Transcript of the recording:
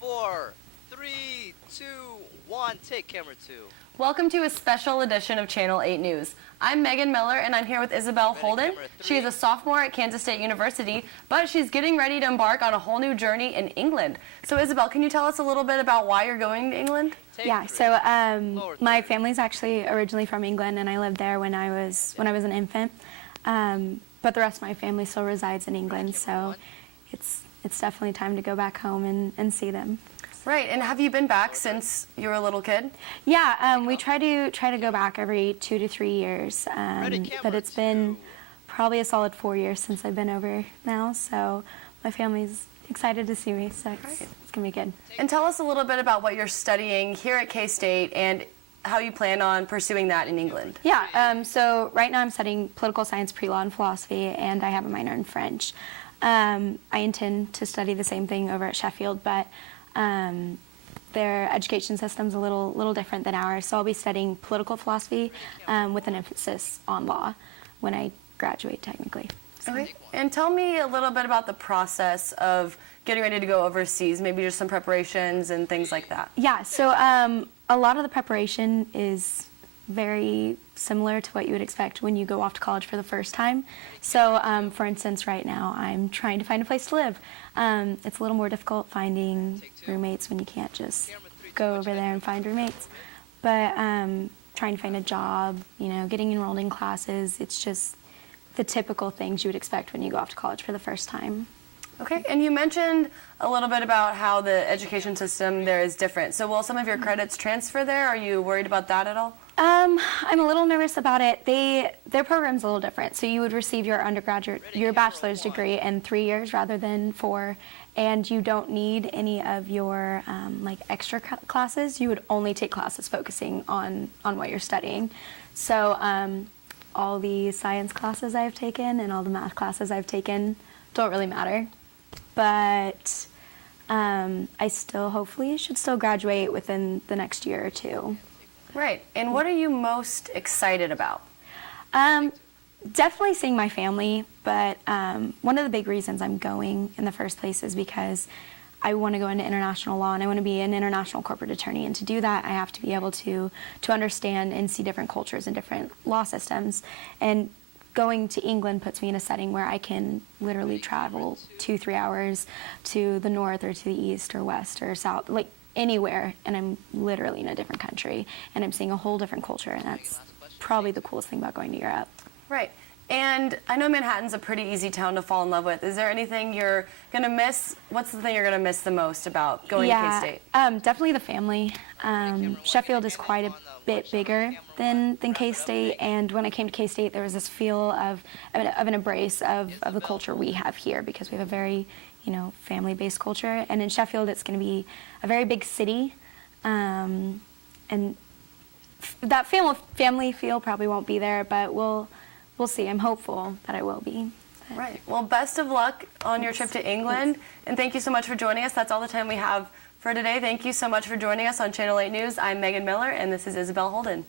4, 3, 2, 1. Take camera 2. Welcome to a special edition of Channel 8 News. I'm Megan Miller, and I'm here with Isabel Holden. She is a sophomore at Kansas State University, but she's getting ready to embark on a whole new journey in England. So Isabel, can you tell us a little bit about why you're going to England? Yeah, so my family's actually originally from England, and I lived there when I was an infant. But the rest of my family still resides in England, so it's definitely time to go back home and see them. Right, and have you been back since you were a little kid? Yeah, we try to go back every 2 to 3 years, but it's been probably a solid 4 years since I've been over now, so my family's excited to see me, so it's going to be good. And tell us a little bit about what you're studying here at K-State and how you plan on pursuing that in England. Yeah, so right now I'm studying political science, pre-law, and philosophy, and I have a minor in French. I intend to study the same thing over at Sheffield, but their education system's a little different than ours, so I'll be studying political philosophy with an emphasis on law when I graduate, technically. So. Okay, and tell me a little bit about the process of getting ready to go overseas, maybe just some preparations and things like that. Yeah, so a lot of the preparation is very similar to what you would expect when you go off to college for the first time. So, for instance, right now I'm trying to find a place to live. It's a little more difficult finding roommates when you can't just go over there and find roommates. But trying to find a job, getting enrolled in classes, it's just the typical things you would expect when you go off to college for the first time. Okay, and you mentioned a little bit about how the education system there is different. So will some of your credits transfer there? Are you worried about that at all? I'm a little nervous about it. Their program's a little different. So you would receive your bachelor's degree in 3 years rather than 4, and you don't need any of your extra classes. You would only take classes focusing on what you're studying. So all the science classes I've taken and all the math classes I've taken don't really matter. But I still hopefully should still graduate within the next year or 2. Right. And what are you most excited about? Definitely seeing my family, but one of the big reasons I'm going in the first place is because I want to go into international law and I want to be an international corporate attorney, and to do that I have to be able to understand and see different cultures and different law systems, and going to England puts me in a setting where I can literally travel 2-3 hours to the north or to the east or west or south, like anywhere, and I'm literally in a different country and I'm seeing a whole different culture, and that's probably the coolest thing about going to Europe. Right. And I know Manhattan's a pretty easy town to fall in love with. Is there anything you're going to miss? What's the thing you're going to miss the most about going to K-State? Definitely the family. Sheffield is quite a bit bigger than K-State, and when I came to K-State there was this feel of an embrace of the culture we have here, because we have a very family-based culture, and in Sheffield it's going to be a very big city, and that family feel probably won't be there, but we'll see. I'm hopeful that I will be. Right. Well, best of luck on your trip to England, and thank you so much for joining us. That's all the time we have for today. Thank you so much for joining us on Channel 8 News. I'm Megan Miller, and this is Isabel Holden.